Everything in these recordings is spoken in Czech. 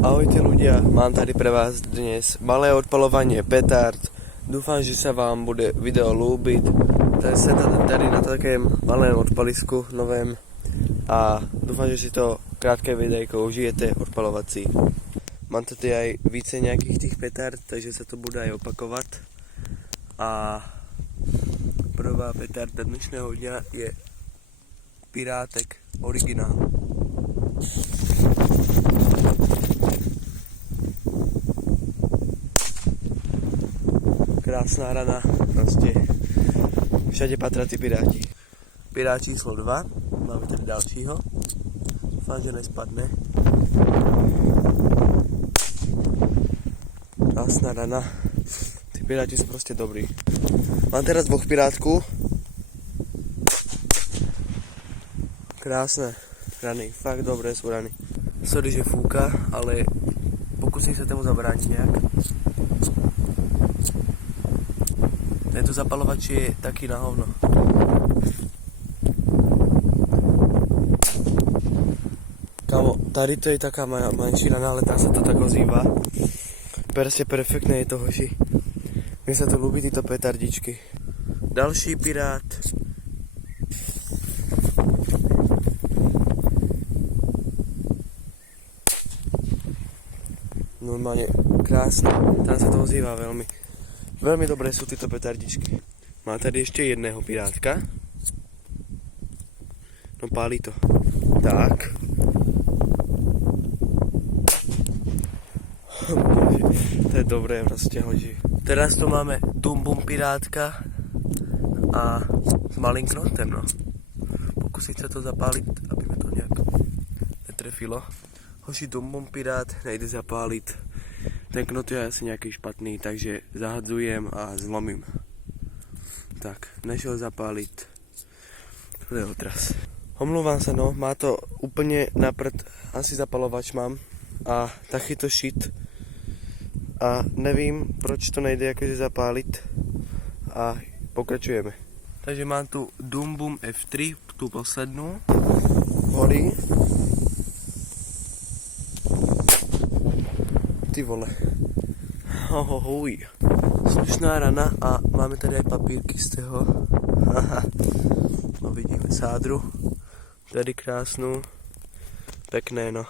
Ahojte ľudia, mám tady pre vás dnes malé odpalovanie petard. Dúfam, že sa vám bude video ľúbiť. Jsem tady na takém malém odpalisku novém a dúfam, že si to krátké videjko užijete odpalovací. Mám tady aj více nejakých tých petard, takže sa to bude aj opakovat. A prvá petarda dnešného dňa je Pirátek originál. Krásná rana, prostě všade patria tí piráti. Pirát číslo 2, máme tady dalšího. Doufám, že nespadne. Krásná rana. Tí piráti sú prostě dobrý. Mám teraz dvoch pirátku. Krásné rany, fakt dobré sú rany. Sorry, že fúka, ale pokusím sa tomu zabrániť nejak. Tento zapalovač je taký na hovno. Kámo, tady to je taká menší rana, ale tá sa to tak ozýva. Prostě perfektné je to, hoši. Mne sa to ľúbi, tyto petardičky. Další pirát. Normálne krásne, tam sa to ozýva veľmi. Veľmi dobré sú tyto petardičky. Má tady ešte jedného pirátka. No pálí to. Tak. To je dobré prostě, hoži. Teraz tu máme Dumbum pirátka a s malým knotem, no. Pokusit sa to zapáliť, aby mi to nejak netrefilo. Hoši, Dumbum pirát nejde zapálit. Ten knot je asi nějaký špatný, takže zahadzujem a zlomím. Tak, nešel zapálit. To je otras. Omlouvám sa, no, má to úplně na prd. Asi zapalovač mám. A taky to shit. A nevím, proč to nejde jakože zapálit. A pokračujeme. Takže mám tu Dumbum F3, tu poslednú. Horí. Ty vole. Hohohuj. Slušná rana a máme tady aj papírky z toho. No vidíme sádru. Tady krásnou. Pekné, no.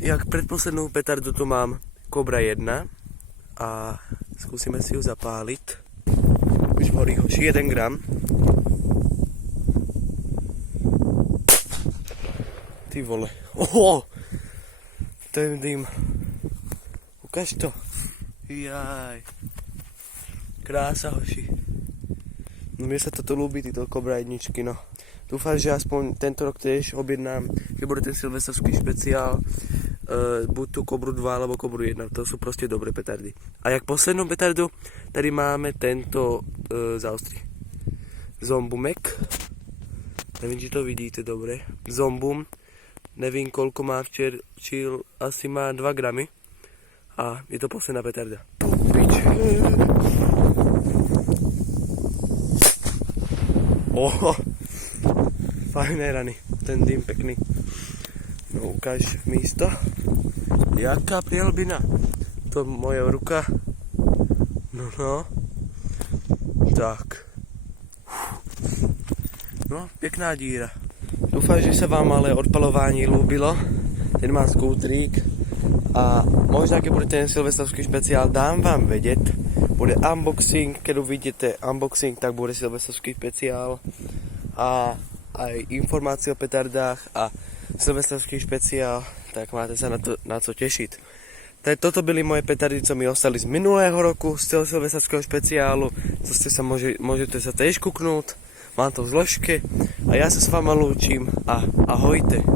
Jak předposlednou petardu tu mám Cobra 1 a zkusíme si ju zapálit. Už horí hoši 1 gram. Ty vole. Oho! Ten dým. Ukaž to. Jaj. Krása, hoši. No mne sa toto ľúbi, tyto Cobra 1, no. Dúfam, že aspoň tento rok tiež objednám, že bude ten silvestrovský špeciál. Buď tu Cobru 2 alebo Cobru 1, to sú prostě dobré petardy. A jak poslednou petardu, tady máme tento zaostri. Zombumek. Nevím, či to vidíte dobre. Zombum. Nevím, koľko má včil, asi má 2 gramy. A je to posledná petarda. Oho, fajné rany, ten dým pekný. No ukáž místo. Jaká prielbina. To moje ruka. No. Tak. No, pekná díra. Dúfam, že sa vám malé odpalování ľúbilo. Ten má skútrík. A možná, keď bude ten silvestrovský špeciál, dám vám vedieť. Bude unboxing, keď uvidíte unboxing, tak bude silvestrovský špeciál. A aj informácie o petardách a silvestrovský špeciál, tak máte sa na co tešiť. Tak toto byly moje petardy, co mi ostali z minulého roku, z toho silvestrovského špeciálu, co ste sa môžete sa tiež kuknúť. Mám to v zložke a ja sa s vama lúčim a ahojte.